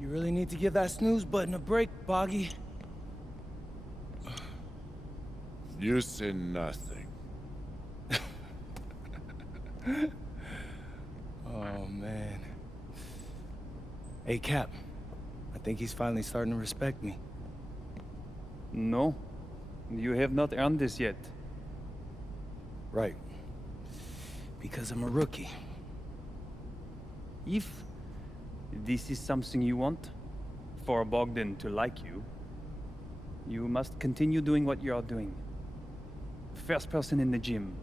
You really need to give that snooze button a break, Boggy. You say nothing. Oh, man. Hey, Cap. I think he's finally starting to respect me. No, you have not earned this yet. Right. Because I'm a rookie. If this is something you want, for Bogdan to like you, you must continue doing what you are doing. First person in the gym,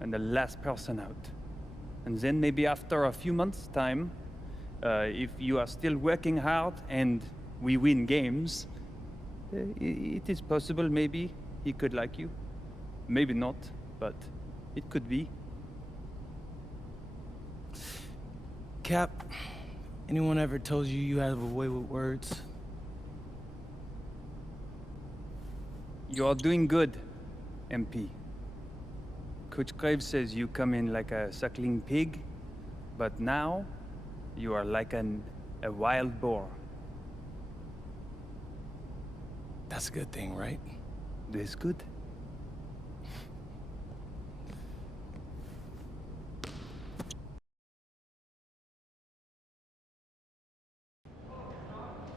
and the last person out. And then maybe after a few months' time, if you are still working hard and we win games, it is possible maybe he could like you. Maybe not, but it could be. Cap, anyone ever told you you have a way with words? You are doing good, MP. Coach Graves says you come in like a suckling pig, but now you are like a wild boar. That's a good thing, right? This good?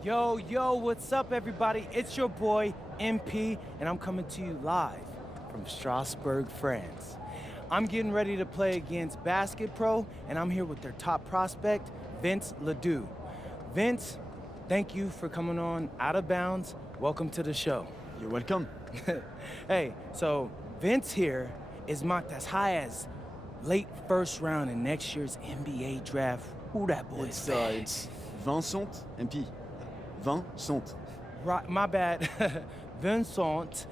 Yo, what's up, everybody? It's your boy, MP, and I'm coming to you live from Strasbourg, France. I'm getting ready to play against Basket Pro, and I'm here with their top prospect, Vince Ledoux. Vince, thank you for coming on Out of Bounds. Welcome to the show. You're welcome. Hey, so Vince here is mocked as high as late first round in next year's NBA draft. Who that boy is? It's Vincent, MP. Vincent. Right, my bad. Vincent,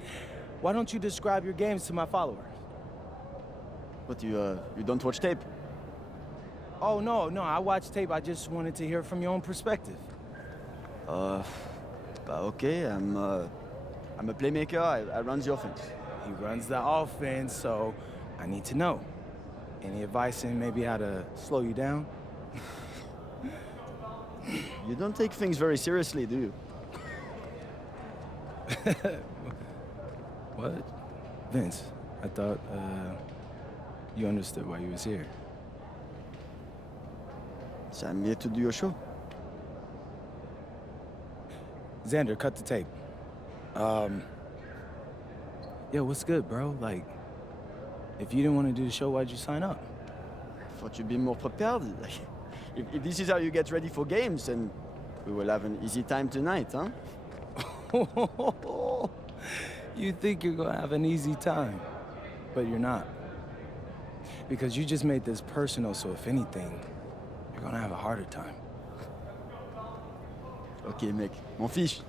why don't you describe your games to my followers? But you don't watch tape? Oh, no, I watched tape. I just wanted to hear from your own perspective. Okay, I'm a playmaker, I run the offense. He runs the offense, so I need to know. Any advice in maybe how to slow you down? You don't take things very seriously, do you? What? Vince, I thought, you understood why you was here. So I'm here to do your show. Xander, cut the tape. Yo, what's good, bro? Like, if you didn't want to do the show, why'd you sign up? Thought you'd be more prepared. If this is how you get ready for games, then we will have an easy time tonight, huh? You think you're gonna have an easy time, but you're not. Because you just made this personal, so if anything, you're gonna have a harder time. Okay, mec, m'en fiche.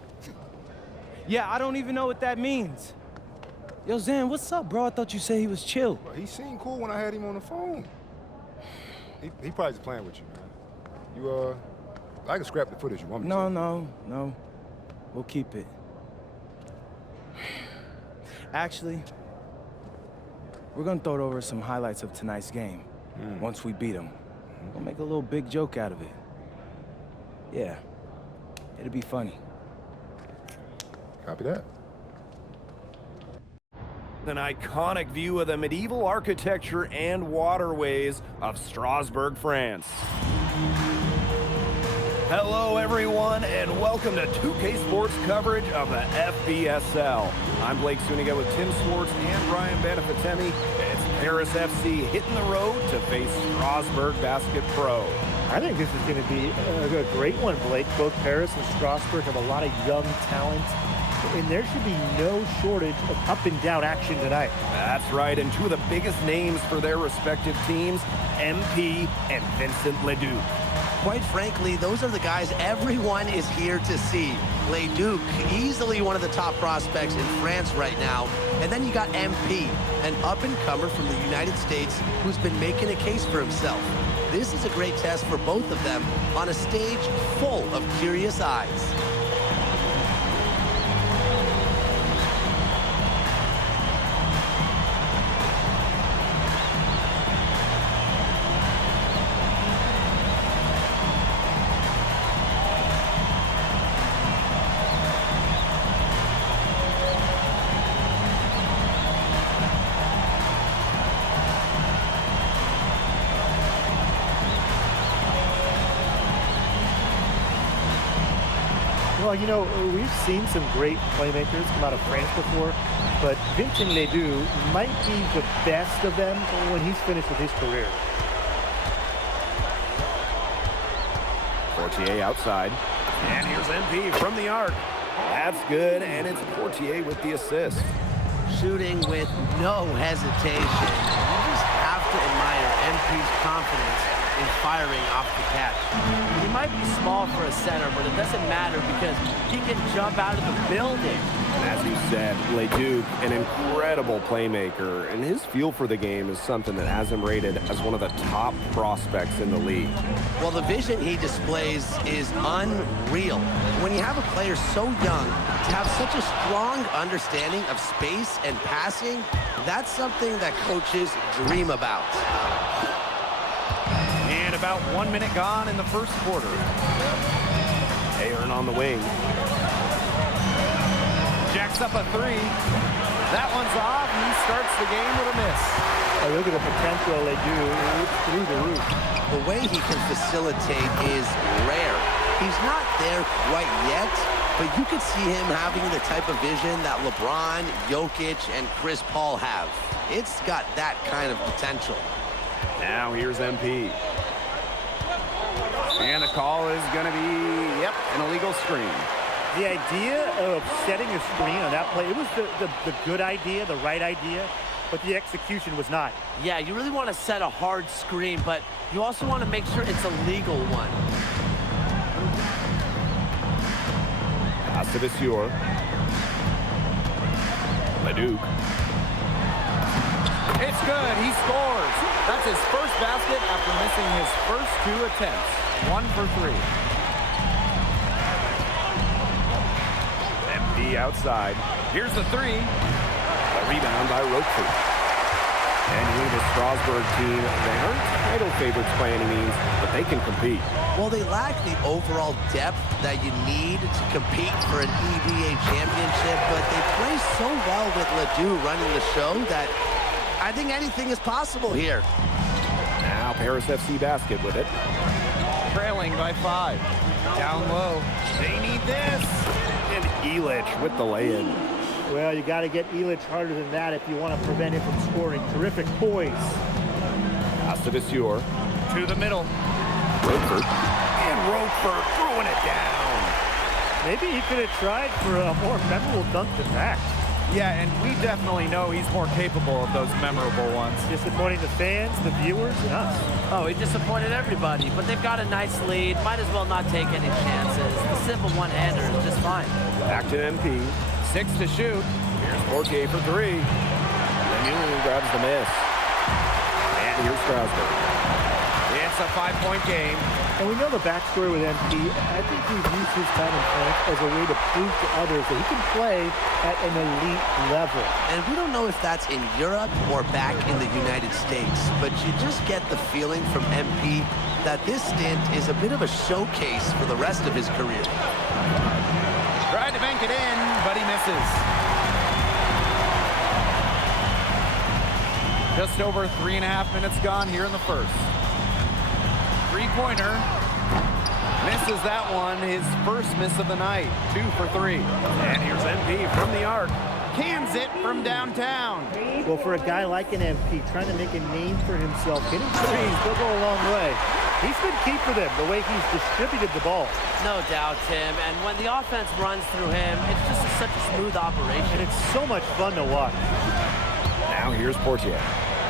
Yeah, I don't even know what that means. Yo, Zan, what's up, bro? I thought you said he was chill. Bro, he seemed cool when I had him on the phone. He probably just playing with you, man. I can scrap the footage you want me to. No. We'll keep it. Actually, we're gonna throw it over some highlights of tonight's game. Once we beat them. We'll make a little big joke out of it. Yeah, it'll be funny. Copy that. An iconic view of the medieval architecture and waterways of Strasbourg, France. Hello everyone, and welcome to 2K Sports coverage of the FBSL. I'm Blake Suniga with Tim Swartz and Brian Banafitemi. It's Paris FC hitting the road to face Strasbourg Basket Pro. I think this is going to be a great one, Blake. Both Paris and Strasbourg have a lot of young talent, and there should be no shortage of up-and-down action tonight. That's right, and two of the biggest names for their respective teams, MP and Vincent Ledoux. Quite frankly, those are the guys everyone is here to see. Ledoux, easily one of the top prospects in France right now. And then you got MP, an up-and-comer from the United States who's been making a case for himself. This is a great test for both of them on a stage full of curious eyes. Well, you know, we've seen some great playmakers come out of France before, but Vincent Ledoux might be the best of them when he's finished with his career. Portier outside. And here's MP from the arc. That's good, and it's Portier with the assist. Shooting with no hesitation. You just have to admire MP's confidence in firing off the catch. He might be small for a center, but it doesn't matter because he can jump out of the building. As you said, Leduc, an incredible playmaker, and his feel for the game is something that has him rated as one of the top prospects in the league. Well, the vision he displays is unreal. When you have a player so young, to have such a strong understanding of space and passing, that's something that coaches dream about. And about 1 minute gone in the first quarter. Aaron on the wing. Jacks up a three. That one's off, and he starts the game with a miss. Oh, look at the potential they do. It's through the roof. The way he can facilitate is rare. He's not there quite yet, but you could see him having the type of vision that LeBron, Jokic, and Chris Paul have. It's got that kind of potential. Now here's MP. And the call is going to be, yep, an illegal screen. The idea of setting a screen on that play, it was the good idea, the right idea, but the execution was not. Yeah, you really want to set a hard screen, but you also want to make sure it's a legal one. Pass to Viseur. Leduc. It's good. He scores. That's his first basket after missing his first 2 attempts. 1 for 3. MP outside. Here's the three. A rebound by Roquefort. And you the Strasbourg team, they aren't title favorites by any means, but they can compete. Well, they lack the overall depth that you need to compete for an EVA championship, but they play so well with Ledoux running the show that I think anything is possible here. Now Paris FC basket with it. Trailing by 5. Down low. They need this. And Elich with the lay-in. Well, you got to get Elich harder than that if you want to prevent him from scoring. Terrific poise. Pass to Viseur. To the middle. Roquefort. And Roquefort throwing it down. Maybe he could have tried for a more memorable dunk than that. Yeah, and we definitely know he's more capable of those memorable ones. Disappointing the fans, the viewers, and us. Oh, he disappointed everybody, but they've got a nice lead. Might as well not take any chances. The simple one-hander is just fine. Back to MP. 6 to shoot. Here's Portier for 3. Lemieux grabs the miss. And here's Strasbourg. It's a 5-point game. And we know the backstory with MP. I think he's used his time in France as a way to prove to others that he can play at an elite level. And we don't know if that's in Europe or back in the United States, but you just get the feeling from MP that this stint is a bit of a showcase for the rest of his career. Tried to bank it in, but he misses. Just over 3.5 minutes gone here in the first. Three-pointer. Misses that one, his first miss of the night. 2 for 3. And here's MP from the arc. Cans it from downtown. Well, for a guy like an MP trying to make a name for himself, hitting threes will go a long way. He's been key for them, the way he's distributed the ball. No doubt, Tim. And when the offense runs through him, it's just such a smooth operation. And it's so much fun to watch. Now here's Portier.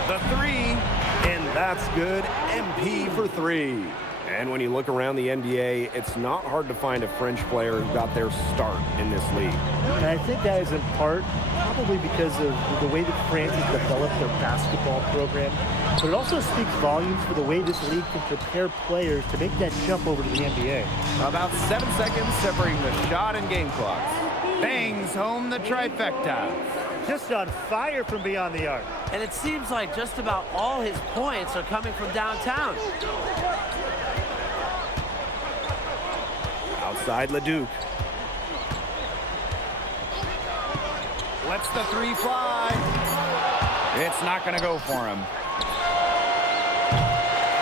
The 3. And that's good. MP for 3. And when you look around the NBA, it's not hard to find a French player who got their start in this league. And I think that is in part probably because of the way that France has developed their basketball program. But it also speaks volumes for the way this league can prepare players to make that jump over to the NBA. About 7 seconds separating the shot and game clocks. Bangs home the trifecta. Just on fire from beyond the arc. And it seems like just about all his points are coming from downtown. Outside Leduc. Lets the 3 fly. It's not going to go for him.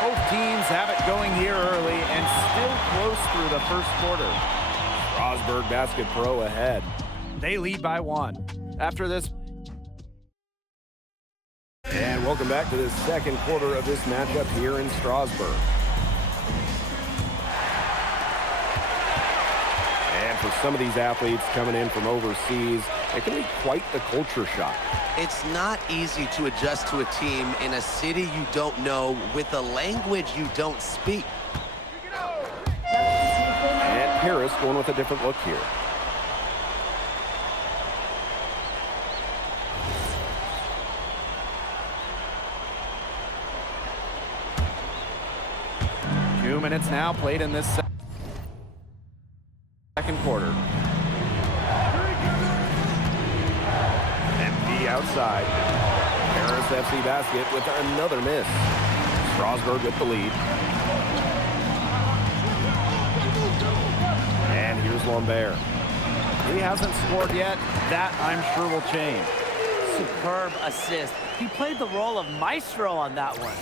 Both teams have it going here early and still close through the first quarter. Strasburg Basket Pro ahead. They lead by 1. After this. And welcome back to the second quarter of this matchup here in Strasburg. And for some of these athletes coming in from overseas, it can be quite the culture shock. It's not easy to adjust to a team in a city you don't know with a language you don't speak. And Paris going with a different look here. Two minutes now played in this second quarter. MP outside. Paris FC Basket with another miss. Strasburg with the lead. And here's Lambert. He hasn't scored yet. That, I'm sure, will change. Superb assist. He played the role of maestro on that one.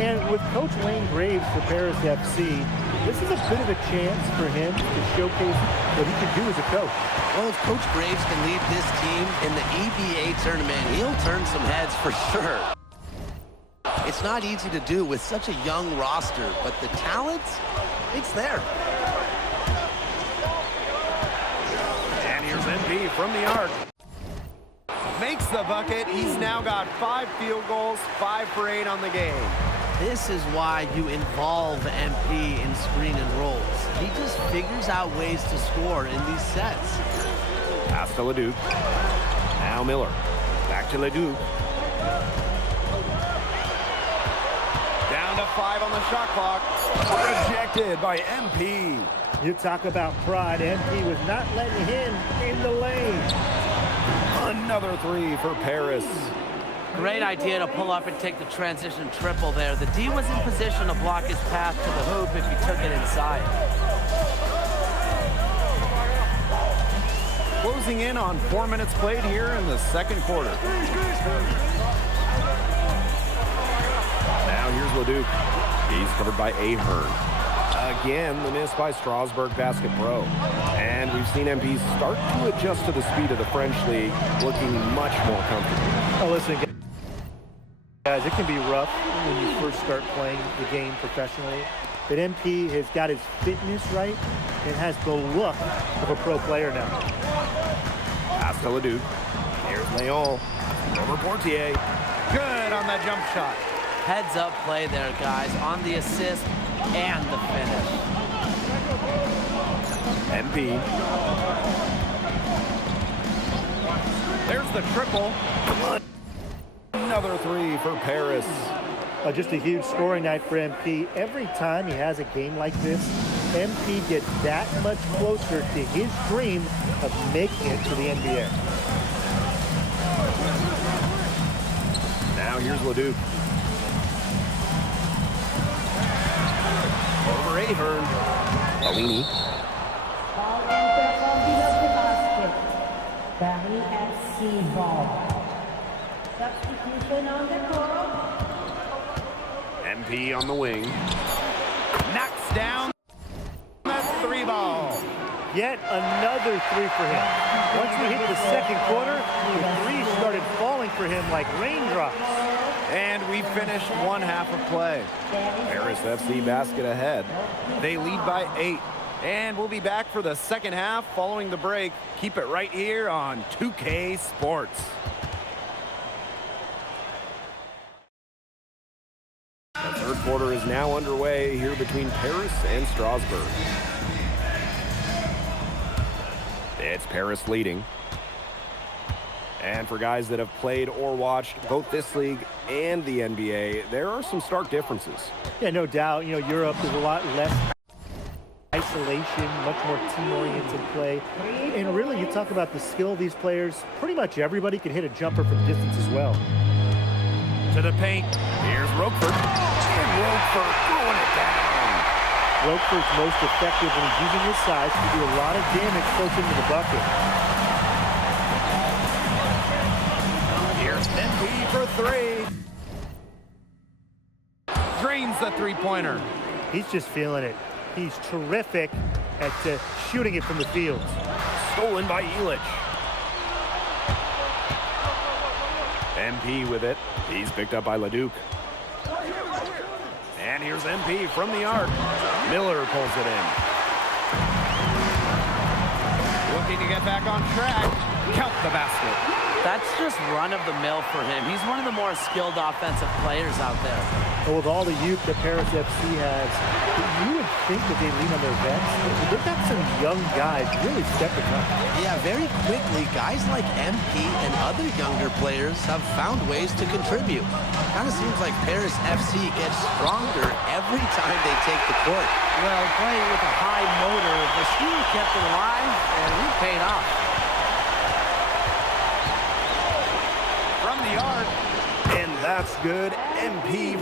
And with Coach Wayne Graves for Paris FC, this is a bit of a chance for him to showcase what he can do as a coach. Well, if Coach Graves can lead this team in the EBA tournament, he'll turn some heads for sure. It's not easy to do with such a young roster, but the talent, it's there. And here's MP from the arc. Makes the bucket. He's now got 5 field goals, 5 for 8 on the game. This is why you involve MP in screen and rolls. He just figures out ways to score in these sets. Pass to Leduc. Now Miller. Back to Leduc. Down to 5 on the shot clock. Rejected by MP. You talk about pride. MP was not letting him in the lane. Another 3 for Paris. Great idea to pull up and take the transition triple there. The D was in position to block his path to the hoop if he took it inside. Closing in on 4 minutes played here in the second quarter. Now here's Leduc. He's covered by Ahern. Again, the miss by Strasburg Basket Pro. And we've seen MP start to adjust to the speed of the French league, looking much more comfortable. Oh, listen, guys, it can be rough when you first start playing the game professionally. But MP has got his fitness right and has the look of a pro player now. Pass to Leduc. Here's Leon. Over Portier. Good on that jump shot. Heads up play there, guys, on the assist and the finish. MP. There's the triple. Another 3 for Paris. Just a huge scoring night for MP. Every time he has a game like this, MP gets that much closer to his dream of making it to the NBA. Now here's Leduc. Over Ahern. Bellini. Paris FC ball. Substitution on the court. MP on the wing. Knocks down that 3 ball. Yet another 3 for him. Once we hit the second quarter, the 3 started falling for him like raindrops. And we finished one half of play. Paris FC Basket ahead. They lead by 8. And we'll be back for the second half following the break. Keep it right here on 2K Sports. The third quarter is now underway here between Paris and Strasburg. It's Paris leading. And for guys that have played or watched both this league and the NBA, there are some stark differences. Yeah, no doubt. You know, Europe is a lot less isolation, much more team-oriented play. And really, you talk about the skill of these players, pretty much everybody can hit a jumper from distance as well. To the paint. Here's Roquefort. And Roquefort throwing it down. Roquefort's most effective when he's using his size to do a lot of damage close into the bucket. MP for three. Drains the three-pointer. He's just feeling it. He's terrific at shooting it from the field. Stolen by Illich. MP with it. He's picked up by LeDuc. And here's MP from the arc. Miller pulls it in. Looking to get back on track. Count the basket. That's just run-of-the-mill for him. He's one of the more skilled offensive players out there. But with all the youth that Paris FC has, you would think that they lean on their vets. But they've got some young guys really stepping up. Yeah, very quickly, guys like MP and other younger players have found ways to contribute. Kind of seems like Paris FC gets stronger every time they take the court. Well, playing with a high motor, the steam kept it alive, and it paid off. From the arc, and that's good. MP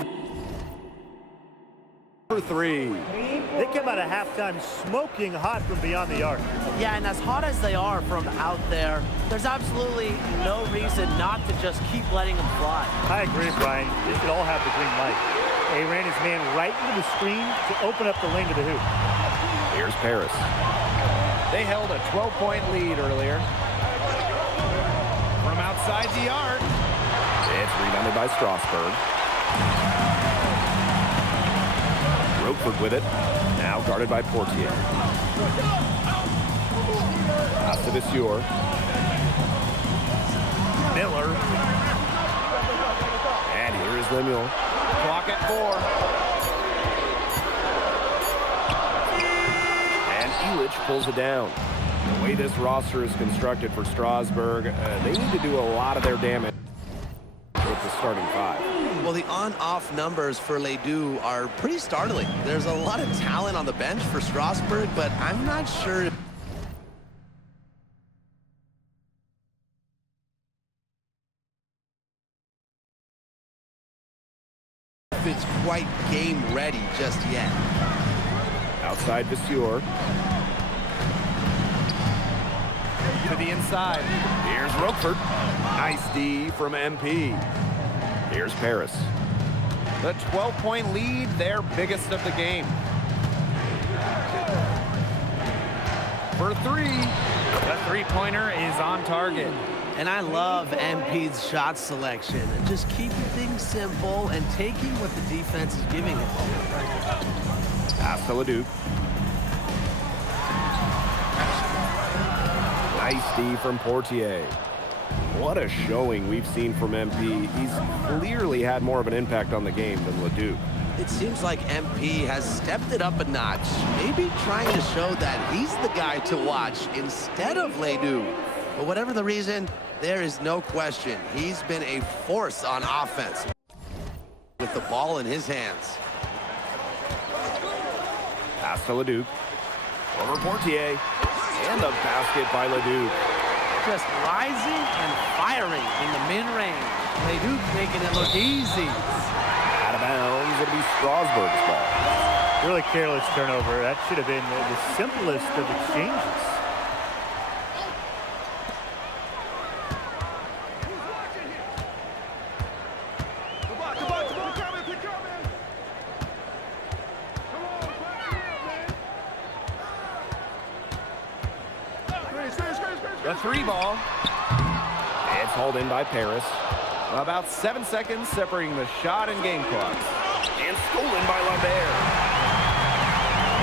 for three. They come out of halftime smoking hot from beyond the arc. Yeah, and as hot as they are from out there, there's absolutely no reason not to just keep letting them fly. I agree, Brian. They should all have the green light. He ran his man right into the screen to open up the lane to the hoop. Here's Paris. They held a 12-point lead earlier. From outside the arc. It's rebounded by Strasburg. Roquefort with it. Now guarded by Portier. Pass to Viseur. Miller. And here is Lemuel. Clock at 4. And Illich pulls it down. The way this roster is constructed for Strasburg, they need to do a lot of their damage with the starting 5. Well, the on-off numbers for LeDuc are pretty startling. There's a lot of talent on the bench for Strasburg, but I'm not sure if it's quite game ready just yet. Outside Viseur. To the inside. Here's Roquefort. Nice D from MP. Here's Paris. The 12-point lead, their biggest of the game. For three. The three-pointer is on target. And I love MP's shot selection and just keeping things simple and taking what the defense is giving him. Pass to LeDuc. Nice D from Portier. What a showing we've seen from MP. He's clearly had more of an impact on the game than LeDuc. It seems like MP has stepped it up a notch, maybe trying to show that he's the guy to watch instead of LeDuc. But whatever the reason, there is no question he's been a force on offense with the ball in his hands. Pass to LeDuc. Over Portier. And the basket by LeDuc. Just rising and firing in the mid-range. LeDuc making it look easy. Out of bounds, it'll be Strasburg's ball. Really careless turnover. That should have been the simplest of exchanges. The three ball. It's hauled in by Paris. About 7 seconds separating the shot and game clock. And stolen by Lambert.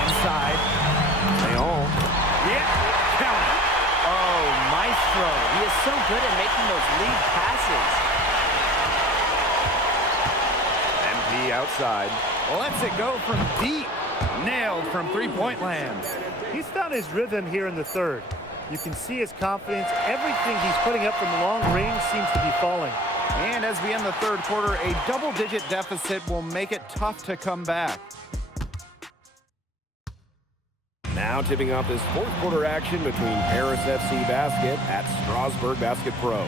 Inside. Leon. Yeah, count it. Oh, maestro. He is so good at making those lead passes. MP outside. Lets it go from deep. Nailed from three-point land. He's found his rhythm here in the third. You can see his confidence. Everything he's putting up from long range seems to be falling. And as we end the third quarter, a double-digit deficit will make it tough to come back. Now tipping off this fourth quarter action between Paris FC Basket at Strasburg Basket Pro.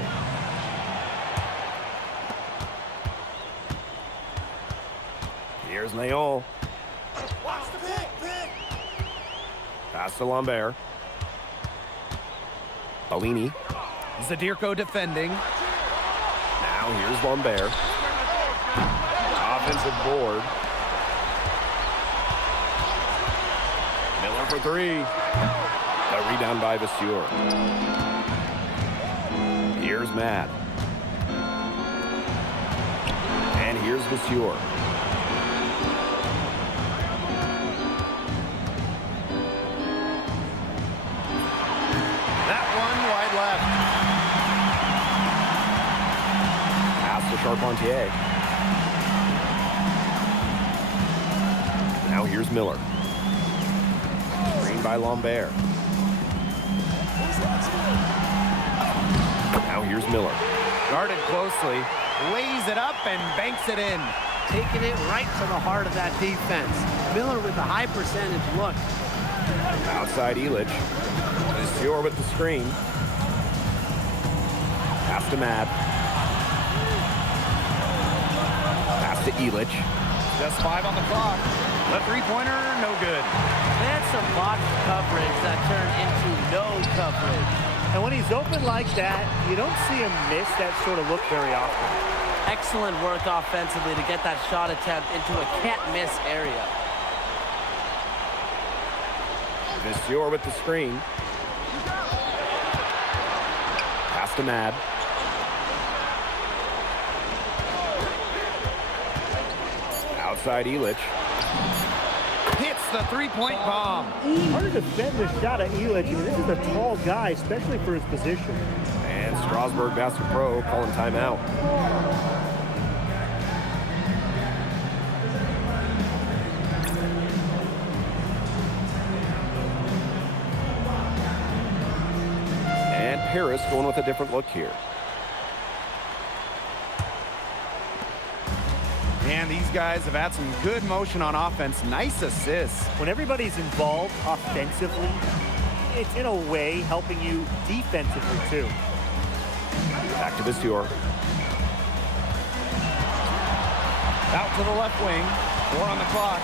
Here's Leon. Pass to Lambert. Bellini. Zadirko defending. Now Now here's Lambert. Offensive board. Miller for three. A rebound by Vasseur. Here's Matt. And here's Vasseur. That one wide left. Pass to Charpentier. Now here's Miller. Screen by Lambert. Now here's Miller. Guarded closely. Lays it up and banks it in. Taking it right to the heart of that defense. Miller with a high percentage look. Outside Elich. Vasseur with the screen. Pass to Mad. Pass to Elich. Just 5 on the clock. The three-pointer, no good. They had some box coverage that turned into no coverage. And when he's open like that, you don't see him miss that sort of look very often. Excellent work offensively to get that shot attempt into a can't-miss area. Vasseur with the screen. Pass to Mad. Outside Elich. Hits the three-point bomb. Hard to defend the shot of Elich. I mean, this is a tall guy, especially for his position. And Strasburg Basket Pro calling timeout. And Paris going with a different look here. And these guys have had some good motion on offense. Nice assists. When everybody's involved offensively, it's in a way helping you defensively too. Back to Vasseur. Out to the left wing. 4 on the clock.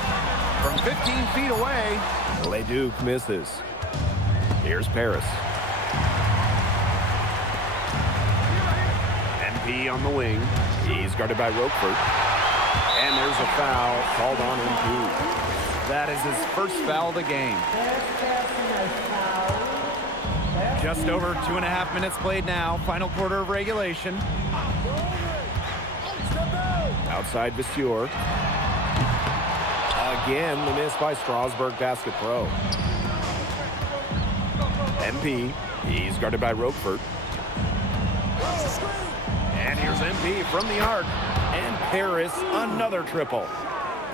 From 15 feet away. Leduc misses. Here's Paris. MP on the wing. He's guarded by Roquefort. And there's a foul called on MP. That is his first foul of the game. Just over 2.5 minutes played now. Final quarter of regulation. Outside Vasseur. Again, the miss by Strasburg Basket Pro. MP. He's guarded by Roquefort. And here's MP from the arc. And Paris, another triple.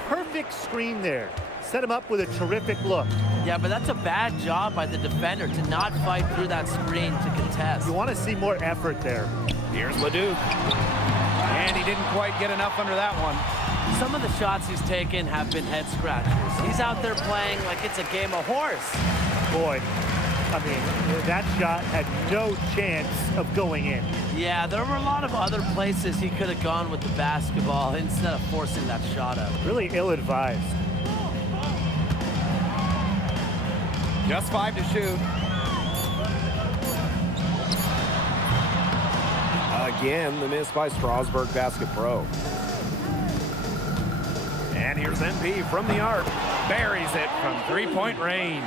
Perfect screen there. Set him up with a terrific look. Yeah, but that's a bad job by the defender to not fight through that screen to contest. You want to see more effort there. Here's Leduc. And he didn't quite get enough under that one. Some of the shots he's taken have been head scratchers. He's out there playing like it's a game of horse. Boy, I mean, that shot had no chance of going in. Yeah, there were a lot of other places he could have gone with the basketball instead of forcing that shot out. Really ill-advised. Just 5 to shoot. Again, the miss by Strasburg Basket Pro. And here's MP from the arc. Buries it from three-point range.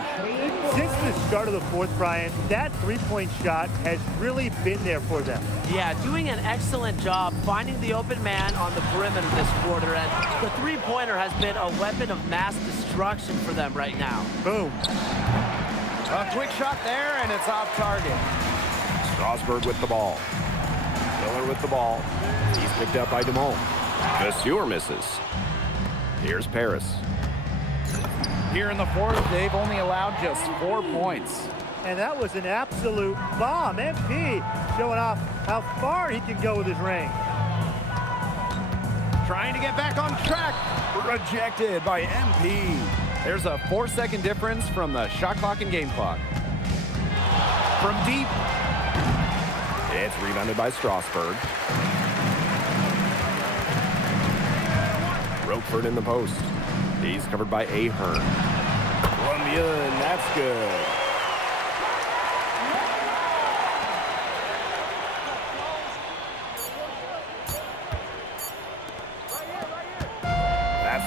Since the start of the fourth, Brian, that three-point shot has really been there for them. Yeah, doing an excellent job finding the open man on the perimeter this quarter, and the three-pointer has been a weapon of mass destruction for them right now. Boom. A quick shot there, and it's off target. Strasburg with the ball. Miller with the ball. He's picked up by DeMont. Vasseur misses. Here's Paris. Here in the fourth, they've only allowed just 4 points. And that was an absolute bomb. MP showing off how far he can go with his range. Trying to get back on track. Rejected by MP. There's a 4-second difference from the shot clock and game clock. From deep. It's rebounded by Strasburg. Roquefort in the post. He's covered by Ahern. Colombian, that's good.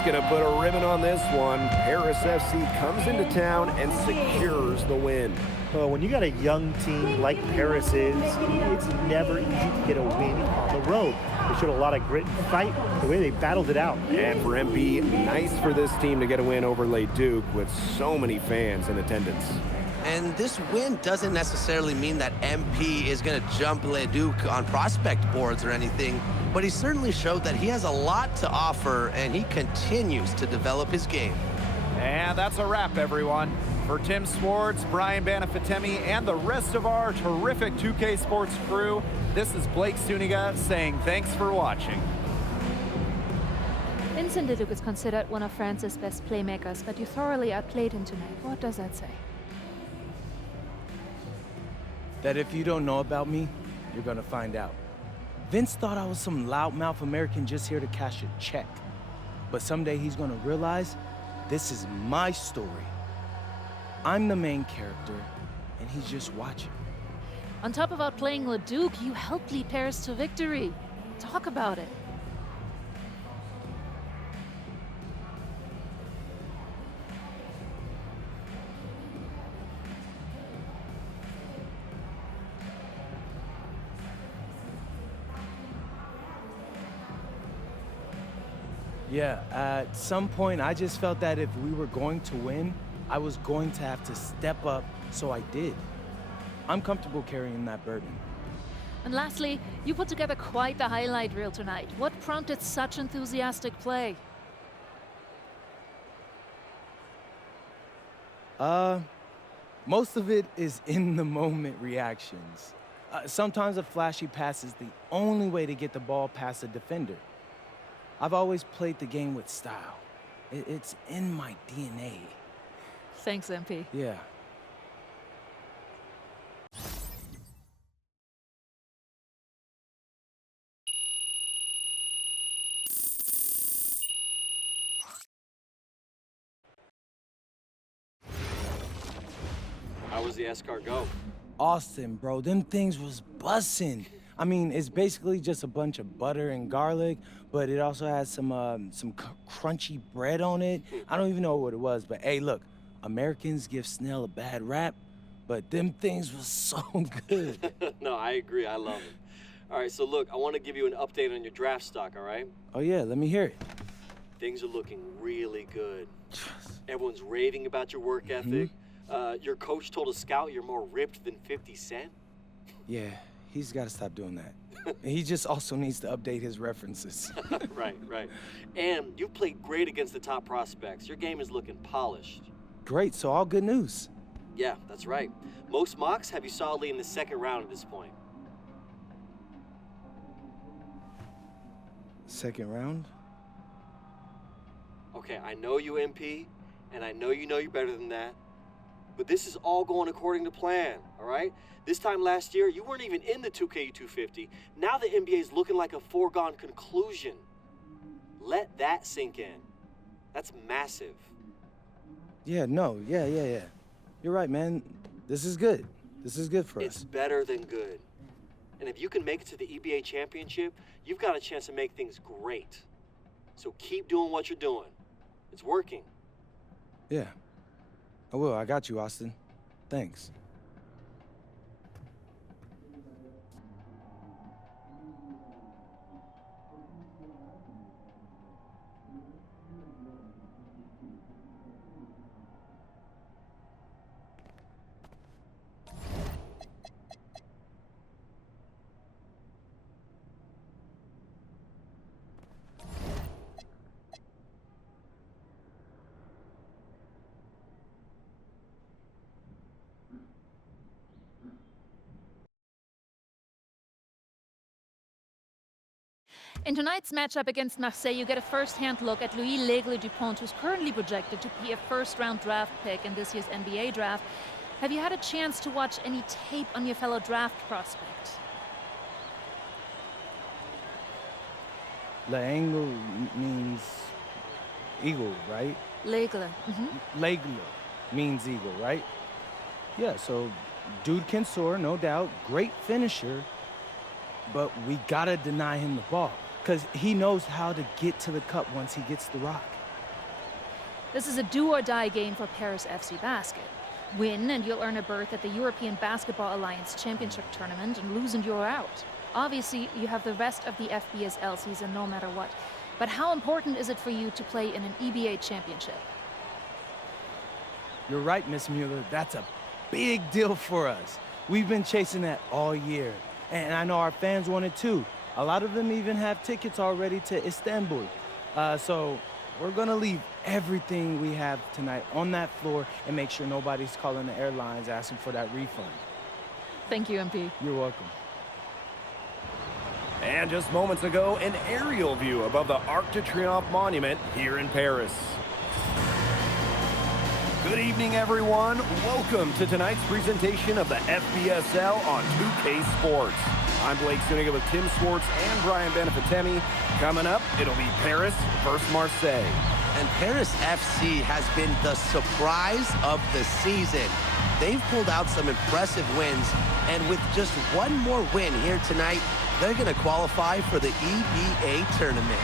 going to put a ribbon on this one. Paris FC comes into town and secures the win. Well, when you got a young team like Paris is, it's never easy to get a win on the road. They showed a lot of grit and fight, the way they battled it out. And for MP, nice for this team to get a win over Les Ducs with so many fans in attendance. And this win doesn't necessarily mean that MP is going to jump Les Ducs on prospect boards or anything, but he certainly showed that he has a lot to offer, and he continues to develop his game. And that's a wrap, everyone. For Tim Swartz, Brian Banafitemi, and the rest of our terrific 2K Sports crew, this is Blake Suniga saying thanks for watching. Vincent Leduc is considered one of France's best playmakers, but you thoroughly outplayed him tonight. What does that say? That if you don't know about me, you're gonna find out. Vince thought I was some loudmouth American just here to cash a check. But someday he's gonna realize this is my story. I'm the main character, and he's just watching. On top of outplaying Leduc, you helped lead Paris to victory. Talk about it. Yeah, at some point I just felt that if we were going to win, I was going to have to step up, so I did. I'm comfortable carrying that burden. And lastly, you put together quite the highlight reel tonight. What prompted such enthusiastic play? Most of it is in-the-moment reactions. Sometimes a flashy pass is the only way to get the ball past a defender. I've always played the game with style. It's in my DNA. Thanks, MP. Yeah. How was the escargot? Austin, bro, them things was bussin'. I mean, it's basically just a bunch of butter and garlic, but it also has some crunchy bread on it. I don't even know what it was, but hey, look, Americans give snail a bad rap, but them things was so good. No, I agree. I love it. All right, so look, I want to give you an update on your draft stock, all right? Oh yeah, let me hear it. Things are looking really good. Everyone's raving about your work ethic. Your coach told a scout you're more ripped than 50 Cent. Yeah, he's got to stop doing that. He just also needs to update his references. Right. And you've played great against the top prospects. Your game is looking polished. Great, so all good news. Yeah, that's right. Most mocks have you solidly in the second round at this point. Second round? Okay, I know you, MP, and I know you're better than that. But this is all going according to plan, all right? This time last year, you weren't even in the 2K250. Now the NBA is looking like a foregone conclusion. Let that sink in. That's massive. Yeah. You're right, man. This is good. This is good for us. It's better than good. And if you can make it to the EBA championship, you've got a chance to make things great. So keep doing what you're doing. It's working. Yeah. I will. I got you, Austin. Thanks. In tonight's matchup against Marseille, you get a first-hand look at Louis L'Aigle Dupont, who's currently projected to be a first-round draft pick in this year's NBA draft. Have you had a chance to watch any tape on your fellow draft prospect? L'Aigle means eagle, right? L'Aigle. L'Aigle means eagle, right? Yeah, so dude can soar, no doubt. Great finisher. But we gotta deny him the ball, because he knows how to get to the cup once he gets the rock. This is a do-or-die game for Paris FC Basket. Win and you'll earn a berth at the European Basketball Alliance Championship Tournament, and lose and you're out. Obviously, you have the rest of the FBSL season no matter what. But how important is it for you to play in an EBA championship? You're right, Miss Mueller. That's a big deal for us. We've been chasing that all year. And I know our fans want it too. A lot of them even have tickets already to Istanbul. So we're gonna leave everything we have tonight on that floor and make sure nobody's calling the airlines asking for that refund. Thank you, MP. You're welcome. And just moments ago, an aerial view above the Arc de Triomphe monument here in Paris. Good evening, everyone. Welcome to tonight's presentation of the FBSL on 2K Sports. I'm Blake Suniga with Tim Swartz and Brian Benefitemi. Coming up, it'll be Paris versus Marseille. And Paris FC has been the surprise of the season. They've pulled out some impressive wins, and with just one more win here tonight, they're going to qualify for the EBA tournament.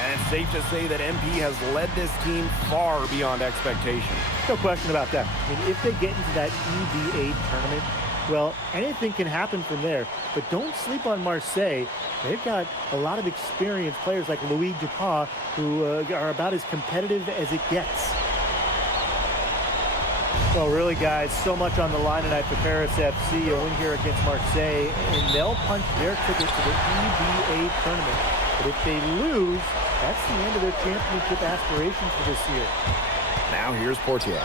And it's safe to say that MP has led this team far beyond expectation. No question about that. I mean, if they get into that EBA tournament, well, anything can happen from there. But don't sleep on Marseille. They've got a lot of experienced players like Louis Dupont, who are about as competitive as it gets. Well, really, guys, so much on the line tonight for Paris FC. A win here against Marseille, and they'll punch their ticket to the EBA tournament. But if they lose, that's the end of their championship aspirations for this year. Now here's Portier.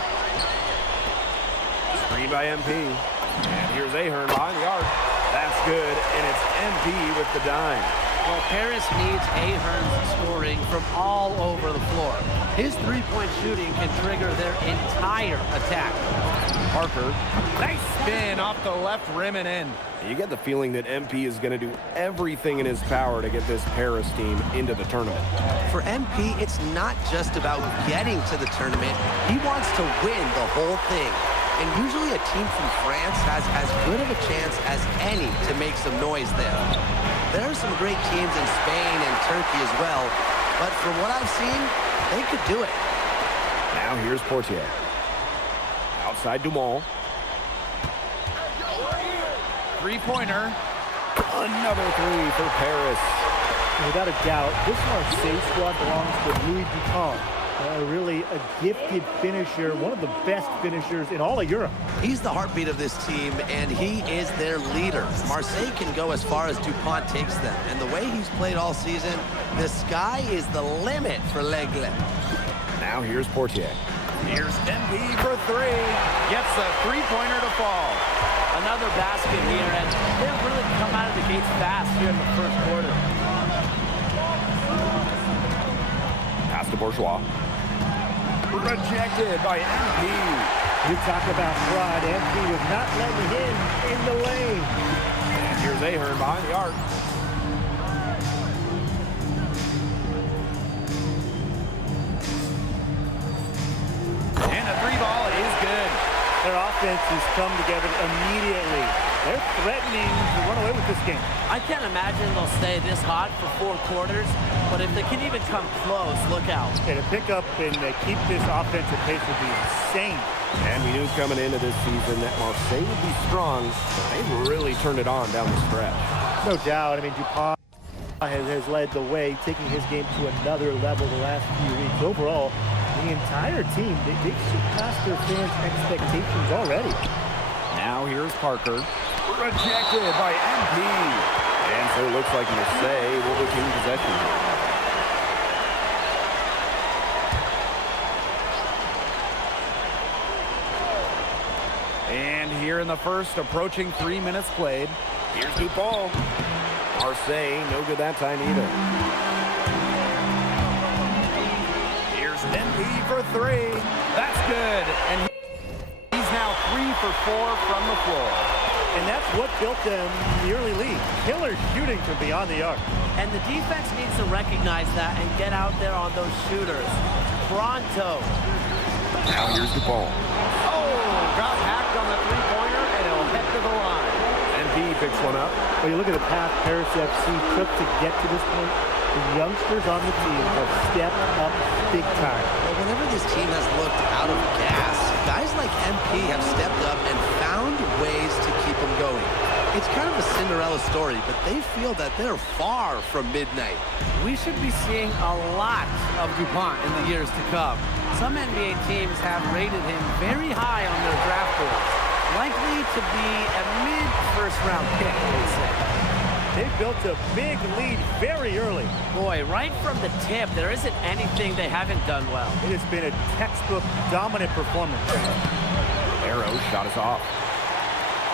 Screen by MP. And here's Ahern behind the arc. That's good, and it's MP with the dime. Well, Paris needs Ahern's scoring from all over the floor. His three-point shooting can trigger their entire attack. Parker. Nice spin off the left rim and in. You get the feeling that MP is going to do everything in his power to get this Paris team into the tournament. For MP, it's not just about getting to the tournament. He wants to win the whole thing. And usually a team from France has as good of a chance as any to make some noise there. There are some great teams in Spain and Turkey as well, but from what I've seen, they could do it. Now here's Portier. Outside Dumont. Three-pointer. Another three for Paris. Without a doubt, this Marseille squad belongs to Louis Dupont. Really a gifted finisher, one of the best finishers in all of Europe. He's the heartbeat of this team, and he is their leader. Marseille can go as far as Dupont takes them, and the way he's played all season, the sky is the limit for L'Aigle. Now here's Portier. Here's MP for three. Gets the three-pointer to fall. Another basket here, and they've really come out of the gates fast here in the first quarter. Pass to Bourgeois. Rejected by MP. You talk about fraud. MP was not letting him in the lane. And here's Ahern behind the arc. And the three ball is good. Their offense has come together immediately. They're threatening to run away with this game. I can't imagine they'll stay this hot for 4 quarters, but if they can even come close, look out. And to pick up and keep this offensive pace would be insane. And we knew coming into this season that Marseille would be strong, but they've really turned it on down the stretch. No doubt. I mean, Dupont has led the way, taking his game to another level the last few weeks. Overall, the entire team, they've surpassed their fans' expectations already. Now here's Parker. Rejected by MP. And so it looks like Marseille will retain possession here. And here in the first, approaching 3 minutes played. Here's Dupont. Marseille, no good that time either. Here's MP for three. That's good. And he's now 3 for 4 from the floor. And that's what built them the early lead. Killer shooting from beyond the arc. And the defense needs to recognize that and get out there on those shooters. Pronto. Now here's Dupont. Oh, got hacked on the three-pointer, and it'll head to the line. MP picks one up. Well, you look at the path Paris FC took to get to this point. the youngsters on the team have stepped up big time. Well, whenever this team has looked out of gas, guys like MP have stepped up and found ways to keep them going. It's kind of a Cinderella story, but they feel that they're far from midnight. We should be seeing a lot of DuPont in the years to come. Some NBA teams have rated him very high on their draft boards. Likely to be a mid-first round pick, they say. They built a big lead very early. Boy, right from the tip, there isn't anything they haven't done well. It has been a textbook dominant performance. Arrow shot is off.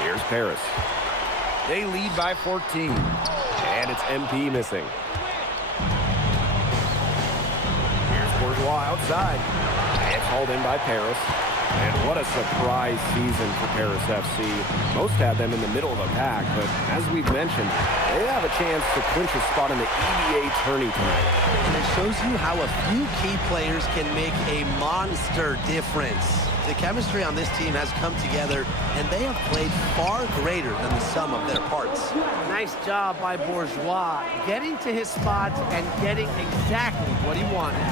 Here's Paris. They lead by 14. And it's MP missing. Here's Bourgeois outside. It's hauled in by Paris. And what a surprise season for Paris FC. Most had them in the middle of the pack, but as we've mentioned, they have a chance to clinch a spot in the EVA tourney tonight. And it shows you how a few key players can make a monster difference. The chemistry on this team has come together, and they have played far greater than the sum of their parts. Nice job by Bourgeois, getting to his spot and getting exactly what he wanted.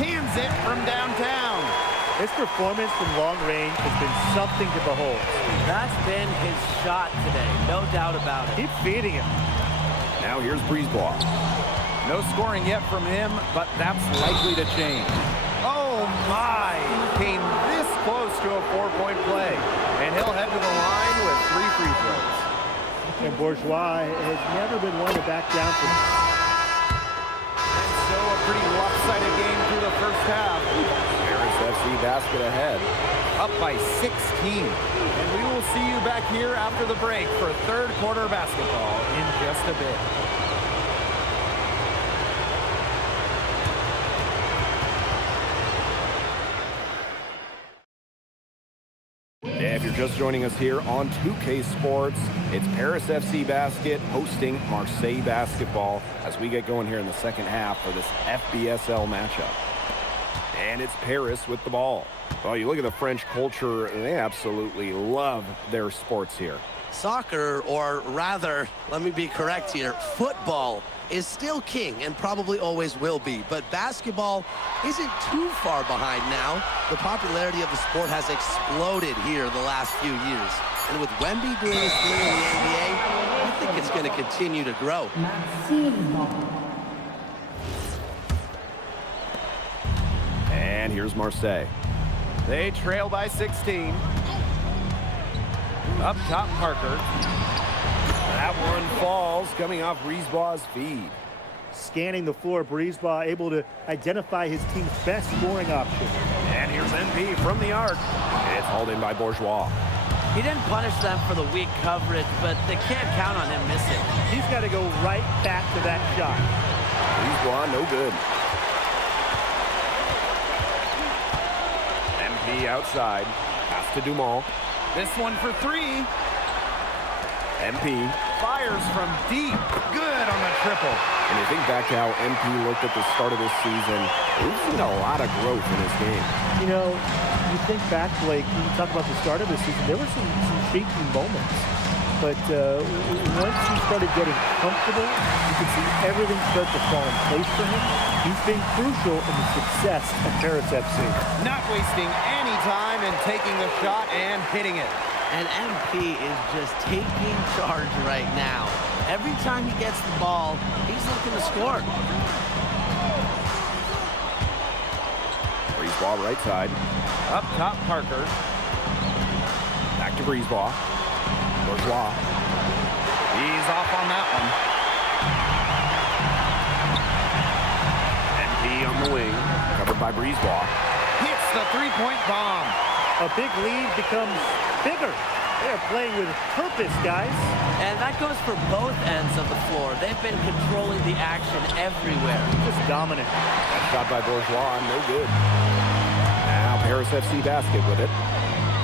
Cans it from downtown. His performance from long range has been something to behold. That's been his shot today, no doubt about it. Keep feeding him. Now here's Brisebois. No scoring yet from him, but that's likely to change. Oh my! Came this close to a 4-point play. And he'll head to the line with 3 free throws. And Bourgeois has never been one to back down from. And so a pretty lopsided game through the first half. Paris FC basket ahead, up by 16. And we will see you back here after the break for third quarter basketball in just a bit. If you're just joining us here on 2K Sports, it's Paris FC Basket hosting Marseille Basketball as we get going here in the second half for this FBSL matchup. And it's Paris with the ball. Well, you look at the French culture, they absolutely love their sports here. Soccer, or rather, let me be correct here, football is still king and probably always will be. But basketball isn't too far behind now. The popularity of the sport has exploded here the last few years. And with Wemby doing his thing in the NBA, I think it's going to continue to grow. And here's Marseille. They trail by 16. Up top, Parker. That one falls, coming off Brisebois' feed. Scanning the floor, Brisebois able to identify his team's best scoring option. And here's MP from the arc. It's hauled in by Bourgeois. He didn't punish them for the weak coverage, but they can't count on him missing. He's got to go right back to that shot. Brisebois, no good. MP outside. Pass to Dumont. This one for 3. MP fires from deep. Good on the triple. And you think back to how MP looked at the start of this season, we've seen a lot of growth in his game. You know, you think back, Blake, when you talk about the start of the season, there were some shaky moments. But once he started getting comfortable, you could see everything start to fall in place for him. He's been crucial in the success of Paris FC. Not wasting any time in taking the shot and hitting it. And MP is just taking charge right now. Every time he gets the ball, he's looking to score. Brisebois right side. Up top, Parker. Back to Brisebois. Bourgeois. He's off on that one. MP on the wing. Covered by Brisebois. Hits the three-point bomb. A big lead becomes bigger. They are playing with purpose, guys. And that goes for both ends of the floor. They've been controlling the action everywhere. Just dominant. That shot by Bourgeois, no good. Now Paris FC Basket with it.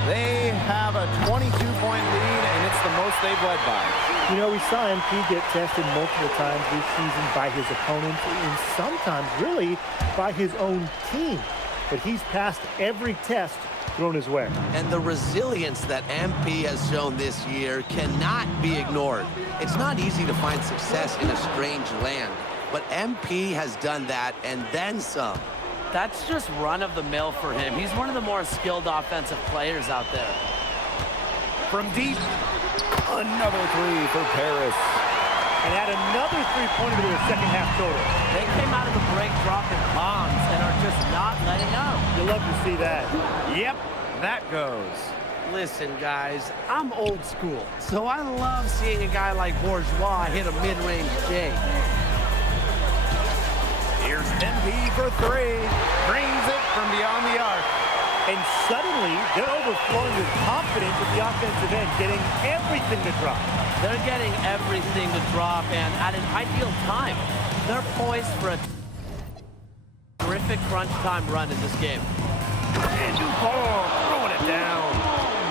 They have a 22-point lead, and it's the most they've led by. You know, we saw MP get tested multiple times this season by his opponents, and sometimes really by his own team. But he's passed every test thrown his way. And the resilience that MP has shown this year cannot be ignored. It's not easy to find success in a strange land. but MP has done that and then some. That's just run-of-the-mill for him. He's one of the more skilled offensive players out there. From deep, another three for Paris. And add another three-pointer to their second half total. They came out of the break dropping bombs and are just not letting up. You love to see that. Yep, that goes. Listen, guys, I'm old school, so I love seeing a guy like Bourgeois hit a mid-range J. Here's MP for three. Brings it from beyond the arc. And suddenly, they're overflowing with confidence at the offensive end, getting everything to drop. They're getting everything to drop, and at an ideal time. They're poised for a terrific crunch time run in this game. And Dupont throwing it down.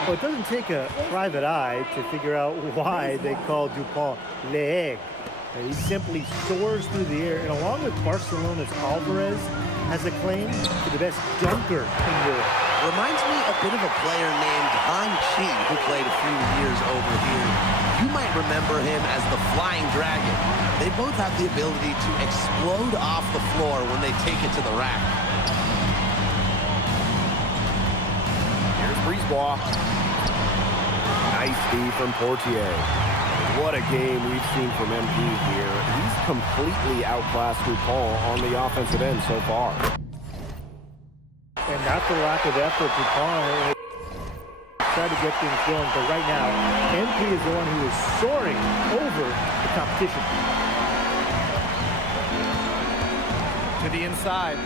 Well, it doesn't take a private eye to figure out why they call Dupont l'aigle. He simply soars through the air, and along with Barcelona's Alvarez, has a claim to the best dunker in Europe. Reminds me a bit of a player named Han Chi, who played a few years over here. You might remember him as the Flying Dragon. They both have the ability to explode off the floor when they take it to the rack. Here's Brisebois. Nice D from Portier. What a game we've seen from MP here. He's completely outclassed Dupont on the offensive end so far. And not the lack of effort, Dupont tried to get things going, but right now, MP is the one who is soaring over the competition. To the inside.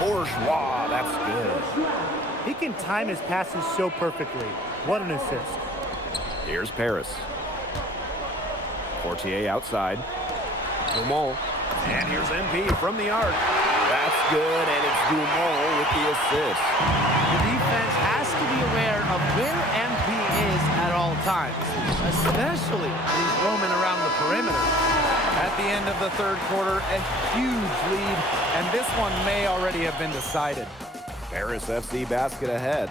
Bourgeois, that's good. He can time his passes so perfectly. What an assist. Here's Paris. Portier outside. Dumont. And here's MP from the arc. That's good, and it's Dumont with the assist. The defense has to be aware of where MP is at all times, especially when he's roaming around the perimeter. At the end of the third quarter, a huge lead, and this one may already have been decided. Paris FC basket ahead.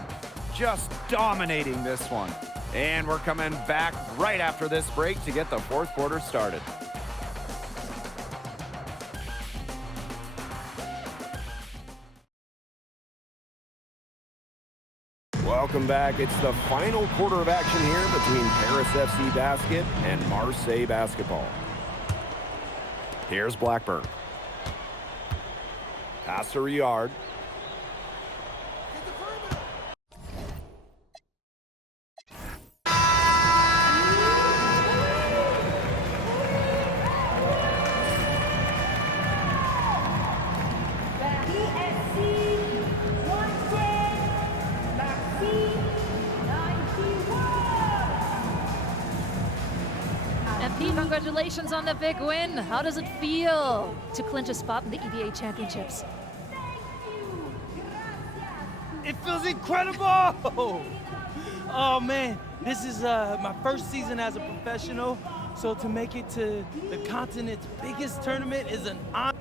Just dominating this one. And we're coming back right after this break to get the fourth quarter started. Welcome back. It's the final quarter of action here between Paris FC Basket and Marseille Basketball. Here's Blackburn. Pass to Riyard. Congratulations on the big win. How does it feel to clinch a spot in the EBA Championships? It feels incredible! Oh man, this is my first season as a professional, so to make it to the continent's biggest tournament is an honor.